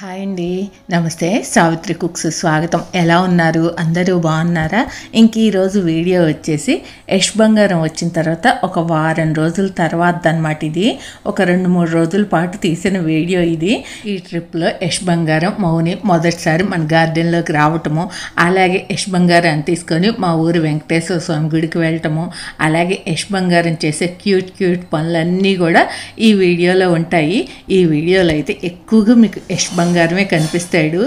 Hi అండి, నమస్తే. Savitri cooks స్వాగతం. ఎలా ఉన్నారు? అందరూ బాగున్నారా? ఇంక ఈరోజు వీడియో వచ్చేసి యష్ బంగారం వచ్చిన తర్వాత ఒక వారం రోజుల తర్వాత అన్నమాట. ఇది ఒక 2-3 రోజుల పాటు తీసిన వీడియో ఇది. ఈ ట్రిప్లో యష్ బంగారం మౌని మొదటిసారి మన గార్డెన్లోకి రావటము, అలాగే యష్ బంగారం తీసుకొని మా ఊరు వెంకటేశ్వర స్వామి గుడికి వెళ్ళటము, అలాగే యష్ బంగారం చేసే క్యూట్ పనులన్నీ కూడా ఈ వీడియోలో ఉంటాయి. ఈ వీడియోలో అయితే ఎక్కువగా మీకు యష్ బంగారమే కనిపిస్తాడు.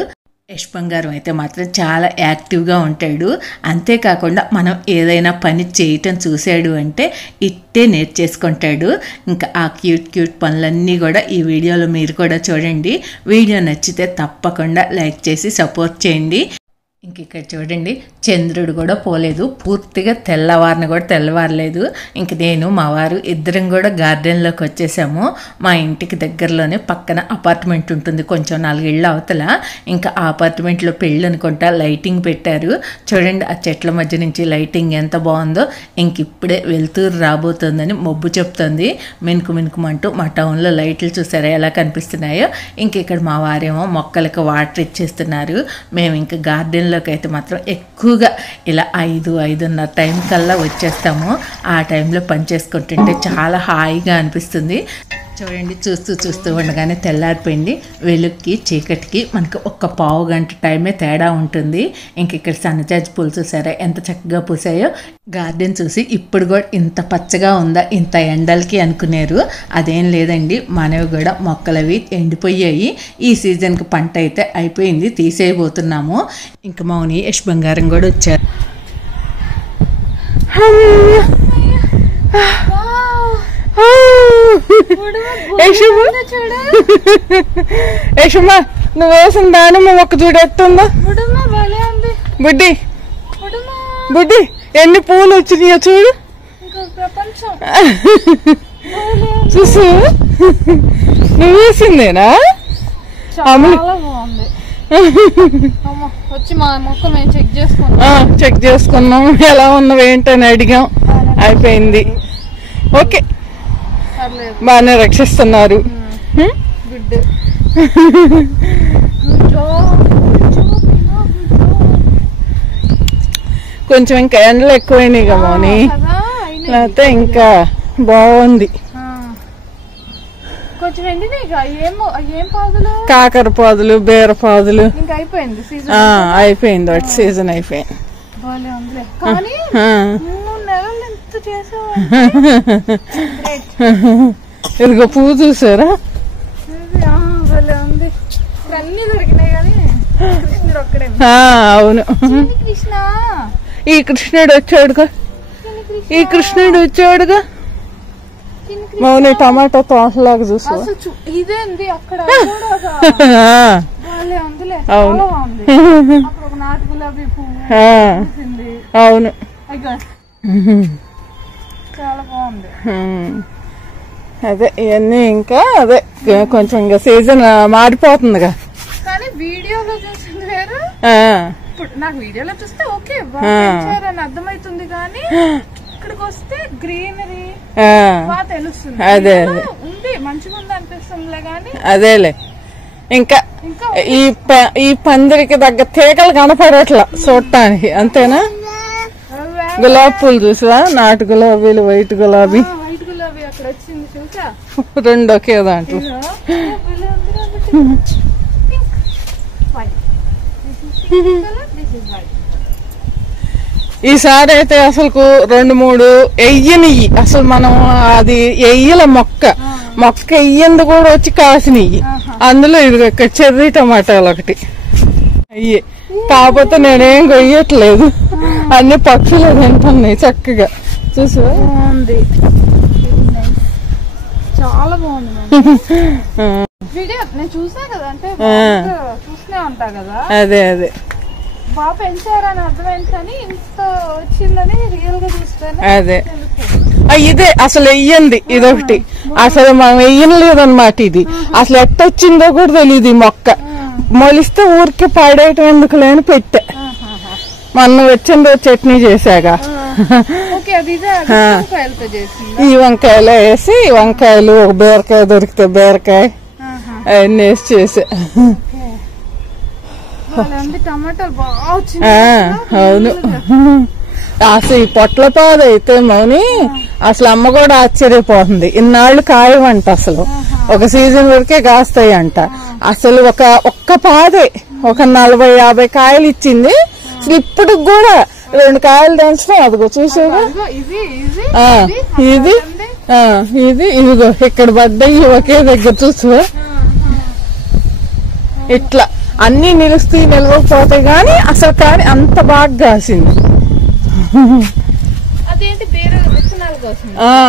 యష్ బంగారం అయితే మాత్రం చాలా యాక్టివ్గా ఉంటాడు. అంతేకాకుండా మనం ఏదైనా పని చేయటం చూశాడు అంటే ఇట్టే నేర్చేసుకుంటాడు. ఇంకా ఆ క్యూట్ పనులన్నీ కూడా ఈ వీడియోలో మీరు కూడా చూడండి. వీడియో నచ్చితే తప్పకుండా లైక్ చేసి సపోర్ట్ చేయండి. ఇంక ఇక్కడ చూడండి, చంద్రుడు కూడా పోలేదు, పూర్తిగా తెల్లవారలేదు. ఇంక నేను మా వారు ఇద్దరం కూడా గార్డెన్లోకి వచ్చేసాము. మా ఇంటికి దగ్గరలోనే పక్కన అపార్ట్మెంట్ ఉంటుంది, కొంచెం 4 ఇళ్ళ అవతల. ఇంకా ఆ అపార్ట్మెంట్లో పెళ్ళి అనుకుంటా లైటింగ్ పెట్టారు. చూడండి ఆ చెట్ల మధ్య నుంచి లైటింగ్ ఎంత బాగుందో. ఇంక ఇప్పుడే వెలుతురు రాబోతుందని మబ్బు చెప్తుంది. మినుకుమంటూ మా టౌన్లో లైట్లు చూసారా ఎలా కనిపిస్తున్నాయో. ఇంక ఇక్కడ మా వారేమో మొక్కలకు వాటర్ ఇచ్చేస్తున్నారు. మేము ఇంకా గార్డెన్ లోకి అయితే మాత్రం ఎక్కువగా ఇలా 5-5:30 టైం కల్లా వచ్చేస్తాము. ఆ టైంలో పని చేసుకుంటుంటే చాలా హాయిగా అనిపిస్తుంది. చూడండి, చూస్తూ ఉండగానే తెల్లారిపోయింది. వెలుగుకి చీకటికి మనకు ఒక పావు గంట టైమే తేడా ఉంటుంది. ఇంక ఇక్కడ సన్నజాజి పూలు చూసారా ఎంత చక్కగా పూసాయో. గార్డెన్ చూసి ఇప్పుడు కూడా ఇంత పచ్చగా ఉందా ఇంత ఎండలకి అనుకునేరు. అదేం లేదండి, మనవి కూడా మొక్కలవి ఎండిపోయాయి. ఈ సీజన్కి పంట అయితే అయిపోయింది, తీసేయబోతున్నాము. ఇంక మౌని యష్ బంగారం కూడా వచ్చారు. యశమ్మా, నువ్వు వేసిన దానిమ్మ మొక్క చూడెట్టుందా బుడ్డి, ఎన్ని పూలు వచ్చినాయో చూడు. చూసు, నువ్వు వేసిందేనా? చెక్ చేసుకున్నాం, ఎలా ఉన్నావు ఏంటని అడిగాం. అయిపోయింది, ఓకే, బాగానే రక్షిస్తున్నారు. కొంచెం ఇంకా ఎండలు ఎక్కువైనాయి కదా అని, లేకపోతే ఇంకా బాగుంది. కాకర పాదులు, బీర పాదులు అయిపోయింది. వాటి సీజన్ అయిపోయింది. ఇదిగో పువ్వు చూసారా? అవును, ఈ కృష్ణుడు వచ్చాడుగా. మౌని టమాటో తోటలాగా చూసా. అవును అవును, అదే ఇవన్నీ ఇంకా అదే కొంచెం ఇంకా సీజన్ మారిపోతుందిగా. కానీ వీడియోలో చూసింది వేరు. నాకు వీడియోలో చూస్తే ఓకే అని అర్థమవుతుంది, కానీ ఇక్కడికి వస్తే గ్రీనరీ బాగా తెలుస్తుంది. అదే ఉంది, మంచిగా ఉంది అనిపిస్తుందిలే. కానీ అదేలే, ఇంకా ఈ పందిరికి తగ్గ తీగలు కనపడట్లా చూడటానికి, అంతేనా? గులాబీ పూలు చూసా, నాటు గులాబీలు, వైట్ గులాబీ అక్కడ వచ్చింది చూసా, రెండు ఒకే దాంట్లో. ఈసారి అయితే అసలు 2-3 ఎయ్యనియ్యి, అసలు మనం అది ఎయ్యల మొక్క ఎయ్యింది కూడా వచ్చి కాసినయ్యి. అందులో ఇది ఇక్కడ చెర్రీ టమాటాలు ఒకటి అయ్యే. కాకపోతే నేనేం కొయ్యట్లేదు, అన్ని పక్షులు తింటున్నాయి చక్కగా. చూసా, చాలా బాగుంది. వీడియో నేను చూసా కదా, అంటే చూస్తూనే ఉంటా కదా. అదే బాగా పెంచారని అర్థమైంది, కానీ ఇంత వచ్చిందని రియల్ గా చూస్తాను. అదే ఇదే అసలు వెయ్యింది, ఇదొకటి అసలు మనం వెయ్యలేదన్నమాట. ఇది అసలు ఎట్టొచ్చిందో కూడా తెలియదు. ఈ మొక్క మొలిస్తే ఊరికే పాడేయటం ఎందుకు లేని పెట్టా. మొన్న వచ్చిందో చట్నీ చేసాగా, ఈ వంకాయలు వేసి, వంకాయలు ఒక బీరకాయ దొరికితే బీరకాయ అవన్నీ వేసి చేసా. టమాటాలు బాగా అవును. అసలు ఈ పొట్లపాదు అయితే మౌని అసలు అమ్మ కూడా ఆశ్చర్యపోతుంది. ఇన్నాళ్ళు కాయవంట, అసలు ఒక సీజన్ వరకే కాస్తాయి అంట. అసలు ఒక్క పాదే ఒక 40-50 కాయలు ఇచ్చింది. అసలు ఇప్పుడు కూడా 2 కాయలు దంచినాయి. అదిగో చూసేగా, ఇది ఇదిగో ఇక్కడ పడ్డాయి ఒకే దగ్గర. చూసువా, ఇట్లా అన్ని నిలవకపోతాయి గాని అసలు కానీ అంత బాగా కాసింది.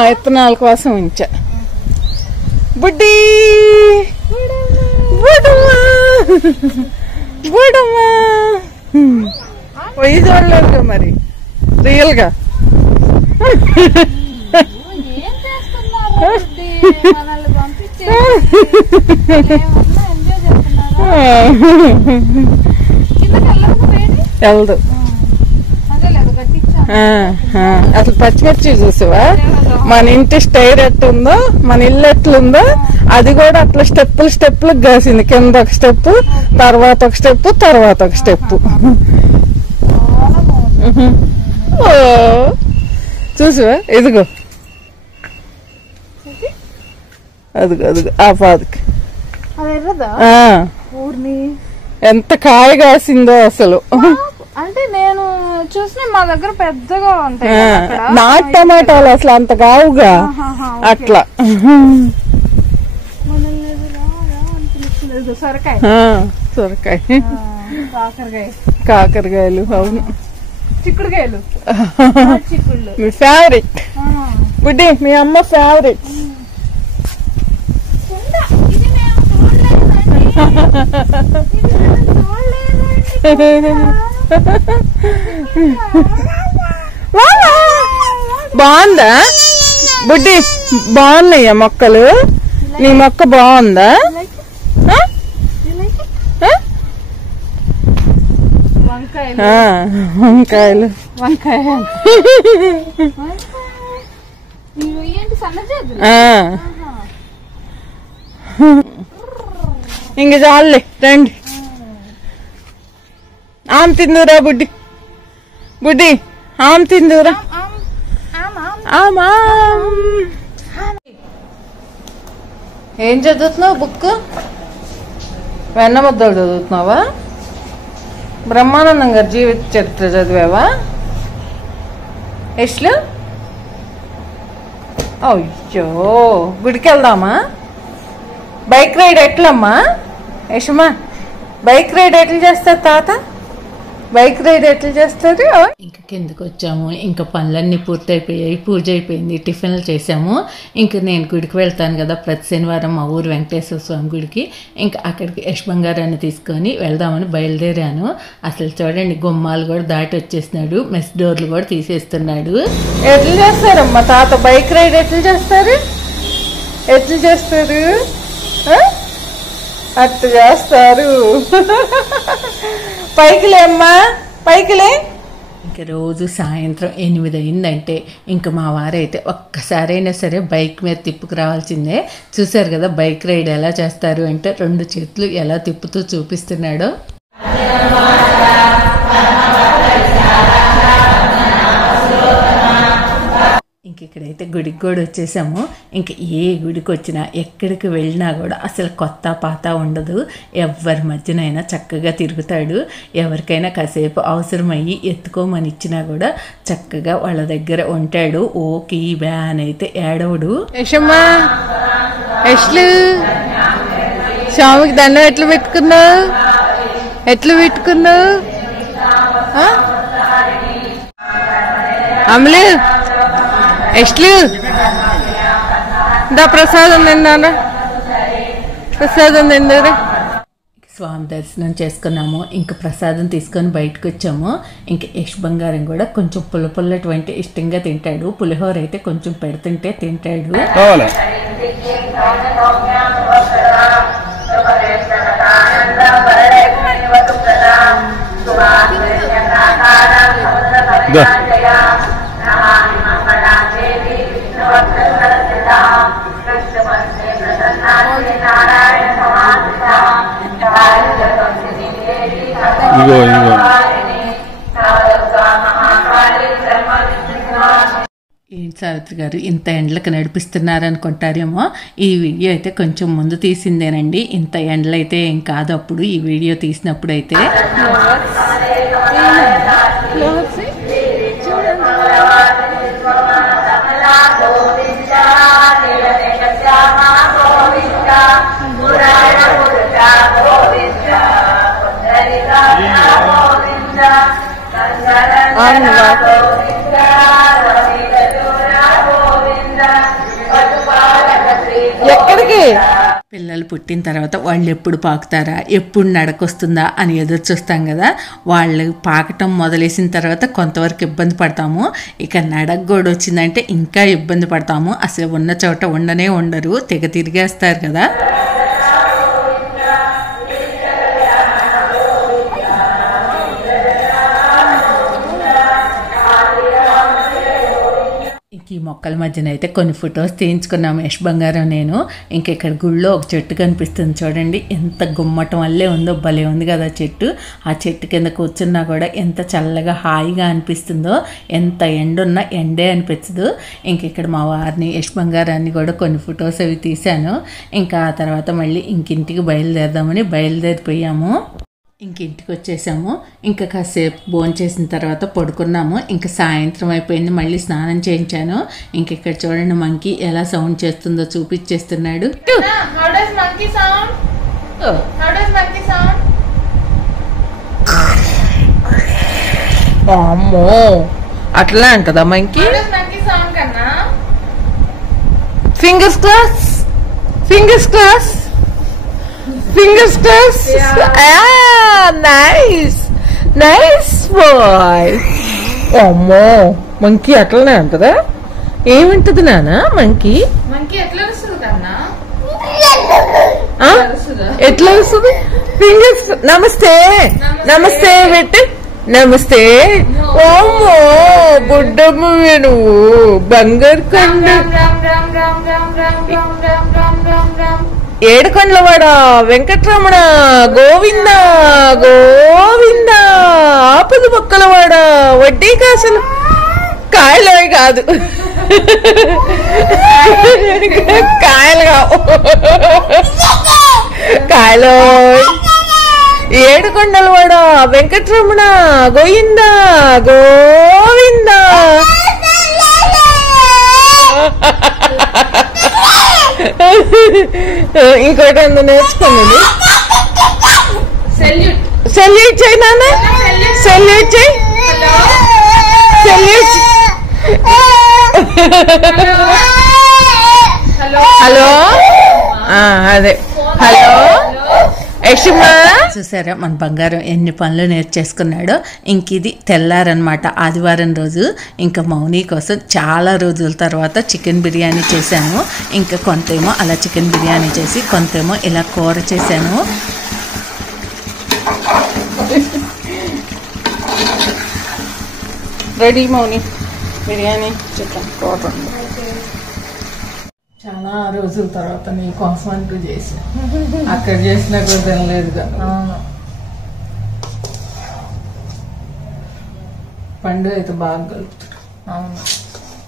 విత్తనాల కోసం ఉంచా. బుడ్డి బుడమ్మా పోయి చూడలేదు మరి రియల్ గా. వెళ్దు అసలు పచ్చిమిర్చి చూసావా, మన ఇంటి స్టైర్ ఎట్టుందో మన ఇల్లు ఎట్లుందో అది కూడా అట్లా స్టెప్పులు కాసింది. కింద ఒక స్టెప్, తర్వాత ఒక స్టెప్, తర్వాత ఒక స్టెప్. చూసావా, ఇదిగో అదిగో ఆ పాదుకి ఎంత కాయ కాసిందో అసలు. అంటే నేను చూసిన మా దగ్గర పెద్దగా ఉంటాయి నాటు టమాటాలు అసలు అంత కావుగా అట్లా. సొరకాయ కాకరకాయలు, అవును, చిక్కుడుకాయలు. మీ ఫేవరెట్ బుడ్డి, మీ అమ్మ ఫేవరెట్. బాగుందా బుడ్డి? బాగున్నాయా మొక్కలు? నీ మొక్క బాగుందా? వంకాయలు ఇంక చాలులే, రండి. ఆమె తిందురా బుడ్డి, ఆమె తిందురా. ఏం చదువుతున్నావు? బుక్ వెన్నముద్దలు చదువుతున్నావా? బ్రహ్మానందం గారి జీవిత చరిత్ర చదివావా? ఎస్లు అయ్యో, గుడికి వెళ్దామా? బైక్ రైడ్ ఎట్లమ్మా? యశమా, బైక్ రైడ్ ఎట్లా చేస్తారు తాత? బైక్ రైడ్ ఎట్లా చేస్తారు? ఇంకా కిందకు వచ్చాము. ఇంకా పనులన్నీ పూర్తయిపోయాయి, పూజ అయిపోయింది, టిఫిన్లు చేసాము. ఇంకా నేను గుడికి వెళ్తాను కదా ప్రతి శనివారం మా ఊరు వెంకటేశ్వర స్వామి గుడికి. ఇంకా అక్కడికి యశ్ బంగారాన్ని తీసుకొని వెళ్దామని బయలుదేరాను. అసలు చూడండి, గుమ్మాలు కూడా దాటి వచ్చేసినాడు, మెస్ డోర్లు కూడా తీసేస్తున్నాడు. ఎట్లా చేస్తారమ్మా తాత బైక్ రైడ్? ఎట్లా చేస్తారు? అట్లా చేస్తారు. పైకిలే అమ్మా, పైకిలే. ఇంకా రోజు సాయంత్రం 8 అయిందంటే ఇంకా మా వారైతే ఒక్కసారైనా సరే బైక్ మీద తిప్పుకు రావాల్సిందే. చూసారు కదా బైక్ రైడ్ ఎలా చేస్తారు అంటే 2 చేతులు ఎలా తిప్పుతూ చూపిస్తున్నాడో. ఇంక ఇక్కడైతే గుడికి కూడా వచ్చేసాము. ఇంక ఏ గుడికి వచ్చినా ఎక్కడికి వెళ్ళినా కూడా అసలు కొత్త పాత ఉండదు. ఎవరి మధ్యనైనా చక్కగా తిరుగుతాడు. ఎవరికైనా కాసేపు అవసరమయ్యి ఎత్తుకోమని ఇచ్చినా కూడా చక్కగా వాళ్ళ దగ్గర ఉంటాడు. ఓకే బ్యా అని అయితే ఏడవడు. యశమ్మా, యశ్లు స్వామికి దండం ఎట్లా పెట్టుకున్నావు? అమలు ఎస్లు దా ప్రసాదం తిన్నారా? స్వామి దర్శనం చేసుకున్నాము. ఇంకా ప్రసాదం తీసుకొని బయటకు వచ్చాము. ఇంకా యశ్ బంగారం కూడా కొంచెం పుల్లటువంటి ఇష్టంగా తింటాడు. పులిహోర అయితే కొంచెం పెడుతుంటే తింటాడు. ఇగో ఇగో ఏంటి సావిత్రి గారు ఇంత ఎండలకు నడిపిస్తున్నారనుకుంటారేమో, ఈ వీడియో అయితే కొంచెం ముందు తీసిందేనండి. ఇంత ఎండలు అయితే ఏం కాదు అప్పుడు ఈ వీడియో తీసినప్పుడు అయితే. ఎక్కడికి పిల్లలు పుట్టిన తర్వాత వాళ్ళు ఎప్పుడు పాకుతారా, ఎప్పుడు నడకొస్తుందా అని ఎదురు చూస్తాం కదా. వాళ్ళు పాకటం మొదలేసిన తర్వాత కొంతవరకు ఇబ్బంది పడతాము. ఇక నడకగోడు వచ్చిందంటే ఇంకా ఇబ్బంది పడతాము. అసలు ఉన్న చోట ఉండనే ఉండరు, తెగ తిరిగేస్తారు కదా. ఈ మొక్కల మధ్యన అయితే కొన్ని ఫొటోస్ తీయించుకున్నాము యష్ బంగారం నేను. ఇక్కడ గుళ్ళో ఒక చెట్టు కనిపిస్తుంది చూడండి, ఎంత గుమ్మటం వల్లే ఉందో, భలే ఉంది కదా చెట్టు. ఆ చెట్టు కింద కూర్చున్నా కూడా ఎంత చల్లగా హాయిగా అనిపిస్తుందో, ఎంత ఎండున్నా ఎండే అనిపించదు. ఇక్కడ మా వారిని యష్ బంగారాన్ని కూడా కొన్ని ఫొటోస్ అవి తీశాను. ఆ తర్వాత మళ్ళీ ఇంటికి బయలుదేరదామని బయలుదేరిపోయాము. ఇంటికి వచ్చేసాము. కాసేపు భోంచేసిన తర్వాత పడుకున్నాము. సాయంత్రం అయిపోయింది, మళ్ళీ స్నానం చేయించాను. ఇక్కడ చూడండి మంకీ ఎలా సౌండ్ చేస్తుందో చూపించేస్తున్నాడు. అమ్మో అట్లా అంటదా monkey? Fingers cross, fingers cross, fingers crossed. Nice, nice boy. అమ్మో మంకీ అట్లనే అంటదా? ఏమింటది నాన్న మంకీ? ఎట్లా వస్తుంది? ఫింగర్స్ నమస్తే నమస్తే పెట్టు, నమస్తే. ఓమ్మో బుడ్డమ్మ నువ్వు బంగారు కొండ, ఏడుకొండలవాడ వెంకటరమణ గోవింద గోవింద, ఆపద మొక్కలవాడ వడ్డీ కాసులు, కాయలు కాదు కాయలు కావు కాయలు, ఏడుకొండలవాడ వెంకటరమణ గోవింద గోవింద. ఇంకోటి ఎందు నేర్చుకున్నది. సెల్యూట్ చేయి నాన్న, సెల్యూట్ చేయి, సెల్యూట్. హలో అదే హలో యక్షమా. చూసారా మన బంగారం ఎన్ని పనులు నేర్చేసుకున్నాడో. ఇది తెల్లారనమాట, ఆదివారం రోజు. మౌని కోసం చాలా రోజుల తర్వాత చికెన్ బిర్యానీ చేశాను. కొంతేమో అలా చికెన్ బిర్యానీ చేసి, కొంతేమో ఇలా కూర చేశాను. రెడీ మౌని బిర్యానీ చికెన్ కూర. చాలా రోజుల తర్వాత నీ కోసం అంటూ చేసి, అక్కడ చేసినా కూడా తినలేదు కదా. పండు అయితే బాగా కలుపుతాడు. అవును,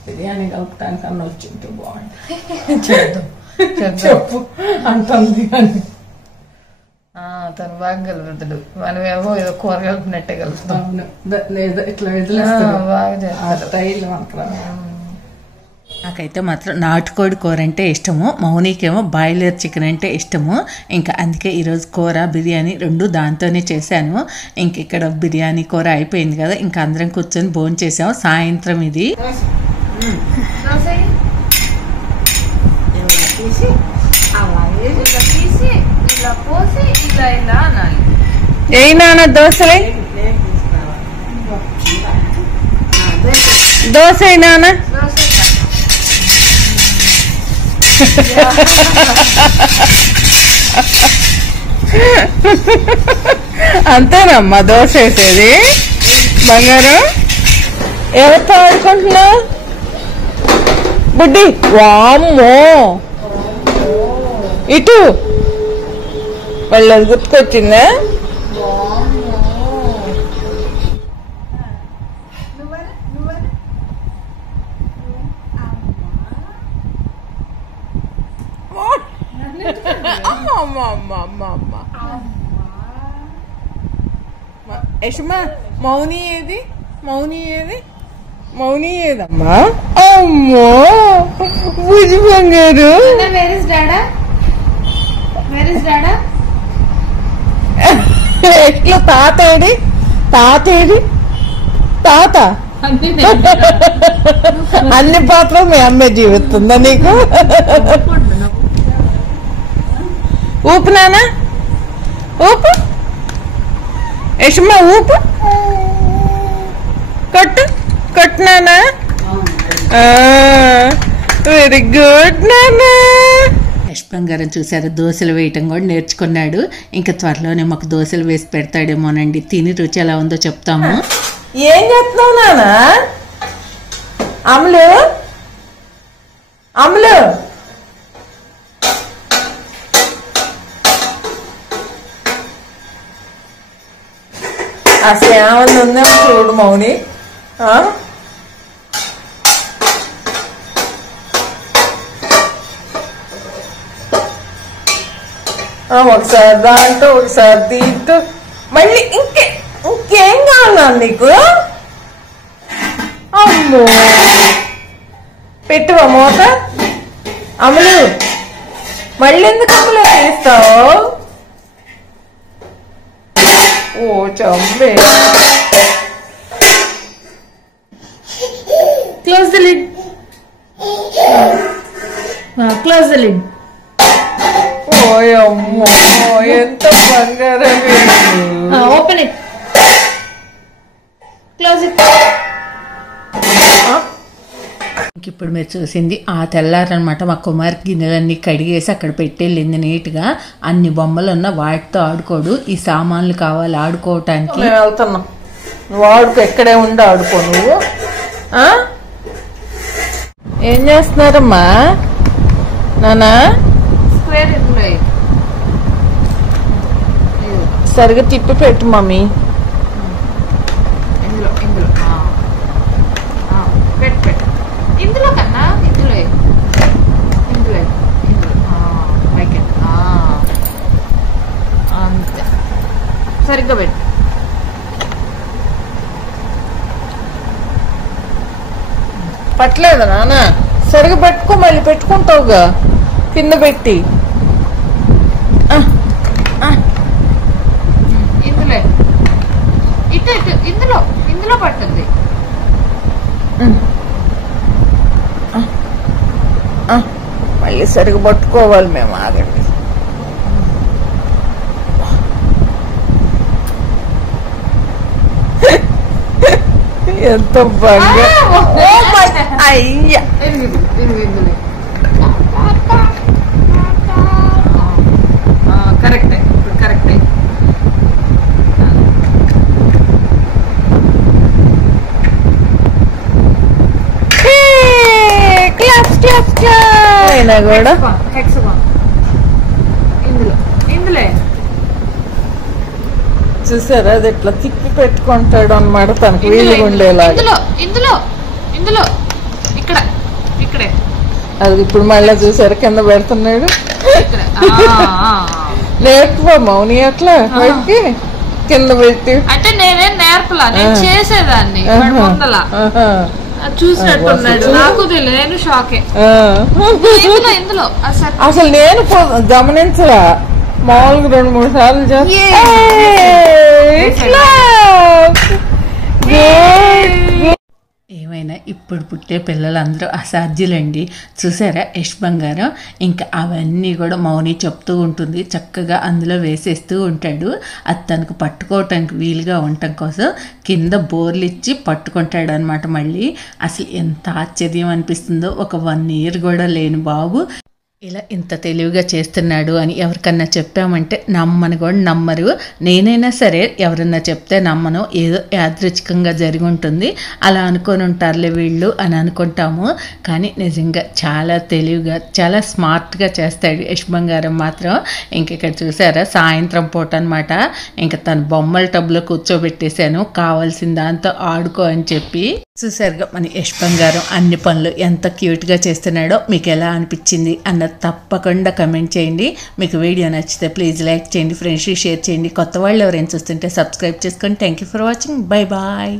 బిర్యానీ కలుపుతానికి అన్న వచ్చింటే బాగుంటుంది. చెప్పు అంటుంది కానీ తను బాగా కలుపుతాడు. మనమేమో ఏదో కూర కలిపినట్టే కలుపుతాం. లేదా ఇట్లా వదిలేస్తాడు బాగా స్టైల్ మాత్రం. నాకైతే మాత్రం నాటుకోడి కూర అంటే ఇష్టము, మౌనీకేమో బాయిలర్ చికెన్ అంటే ఇష్టము. అందుకే ఈరోజు కూర బిర్యానీ రెండు దాంతోనే చేశాను. ఇక్కడ బిర్యానీ కూర అయిపోయింది కదా, అందరం కూర్చొని భోజనం చేసాము. సాయంత్రం ఇది ఏ నాన్న దోశలే, దోశ నాన్న. అంతేనమ్మా దోశ వేసేది. బంగారం ఎవరితో ఆడుకుంటున్నా బుడ్డి? వామ్మో ఇటు వాళ్ళది గుర్తుకొచ్చిందా? యశమా మౌని ఏది మౌని ఏది మౌని ఏదమ్మా అమ్మో బుజ్జి బంగారు ఎట్లా తాతేడి తాతేడి తాత అన్ని పాటలు మీ అమ్మే జీవిస్తుందా నీకు ఊపు నానా ఊపు యశమా ఊపు కట్టు కట్టు నానా వెరీ గుడ్ నానా. యశ్ బంగారం చూసారు దోశలు వేయటం కూడా నేర్చుకున్నాడు. ఇంకా త్వరలోనే మాకు దోశలు వేసి పెడతాడేమోనండి. తిని రుచి ఎలా ఉందో చెప్తాము. ఏం చేస్తున్నావు నానా అమలు అమలు అసలు ఏమన్నా ఉందేమో చూడు మౌని. ఒకసారి దాంట్లో ఒకసారి దీంతో మళ్ళీ ఇంకేం కావాలా నీకు? అమ్మో పెట్టువా మూత. అమలు మళ్ళీ ఎందుకు అమలు తీస్తావు? ఓ చంపే. Close the lid. Close the lid. ఓయమ్మో ఎంత బంగారం. Open it. Close it. ఇప్పుడు మీరు చూసింది ఆ తెల్లారనమాట. మా కుమార్ గిన్నెలన్నీ కడిగేసి అక్కడ పెట్టెళ్ళింది నీట్గా. అన్ని బొమ్మలు ఉన్న వాటితో ఆడుకోడు. ఈ సామాన్లు కావాలి ఆడుకోవటానికి. మేము వెళ్తున్నాం, నువ్వు ఆడుకో, ఎక్కడే ఉండి ఆడుకో నువ్వు. ఏం చేస్తున్నారమ్మా నానా? Square ఇందులో సరిగా తిప్పి పెట్టు మమ్మీ. ఇందులో పెట్టు ఇందులో కన్నా ఇందులో అంతే సరిగ్గా పెట్టు. పట్టలేదా నాన్న? సరిగా పెట్టుకో, మళ్ళీ పెట్టుకుంటావుగా కింద పెట్టి. ఇందులో ఇటు ఇందులో పట్టుంది. మళ్ళీ సరిగా పట్టుకోవాలి మేము. ఆగండి. ఎంత బాగా అయ్యా. కరెక్టే కరెక్టే. అయినా కూడా ఇందులో చూసారా అది ఎట్లా తిప్పి పెట్టుకుంటాడు అన్నమాట తనకు వీలుగా ఉండేలాగా. ఇందులో ఇక్కడే అది ఇప్పుడు మళ్ళీ చూసారా కింద పెడుతున్నాడు. నేర్పువా మౌని అట్లా బయటికి కింద పెట్టి. అంటే నేనేం నేర్పలా, నేను చేసేదాన్ని ముందల చూసినట్టున్నాడు. నాకు తెలియదు, షాకే. ఇందులో అసలు నేను గమనించరా, మామూలుగా 2-3 సార్లు చేస్తా. ఏమైనా ఇప్పుడు పుట్టే పిల్లలందరూ అసాధ్యులండి. చూసారా యశ్ బంగారం. ఇంకా అవన్నీ కూడా మౌని చెప్తూ ఉంటుంది, చక్కగా అందులో వేసేస్తూ ఉంటాడు. అది తనకు పట్టుకోవటానికి వీలుగా ఉండటం కోసం కింద బోర్లు ఇచ్చి పట్టుకుంటాడు అనమాట. మళ్ళీ అసలు ఎంత ఆశ్చర్యం అనిపిస్తుందో. ఒక 1 year కూడా లేని బాబు ఇలా ఇంత తెలివిగా చేస్తున్నాడు అని ఎవరికన్నా చెప్పామంటే నమ్మని కూడా నమ్మరు. నేనైనా సరే ఎవరన్నా చెప్తే నమ్మను. ఏదో యాదృచ్ఛికంగా జరిగి ఉంటుంది, అలా అనుకొని ఉంటారులే వీళ్ళు అని అనుకుంటాము. కానీ నిజంగా చాలా తెలివిగా చాలా స్మార్ట్గా చేస్తాడు యశ్ బంగారం మాత్రం. ఇక్కడ చూసారా సాయంత్రం పూట అనమాట. ఇంకా తన బొమ్మల టబ్లో కూర్చోబెట్టేశాను, కావాల్సిన దాంతో ఆడుకో అని చెప్పి. చూసారుగా మన యశ్ బంగారం అన్ని పనులు ఎంత క్యూట్గా చేస్తున్నాడో. మీకు ఎలా అనిపించింది అన్నది తప్పకుండా కమెంట్ చేయండి. మీకు వీడియో నచ్చితే ప్లీజ్ లైక్ చేయండి, ఫ్రెండ్స్కి షేర్ చేయండి. కొత్త వాళ్ళు ఎవరైనా చూస్తుంటే సబ్స్క్రైబ్ చేసుకోండి. Thank you for watching. Bye bye.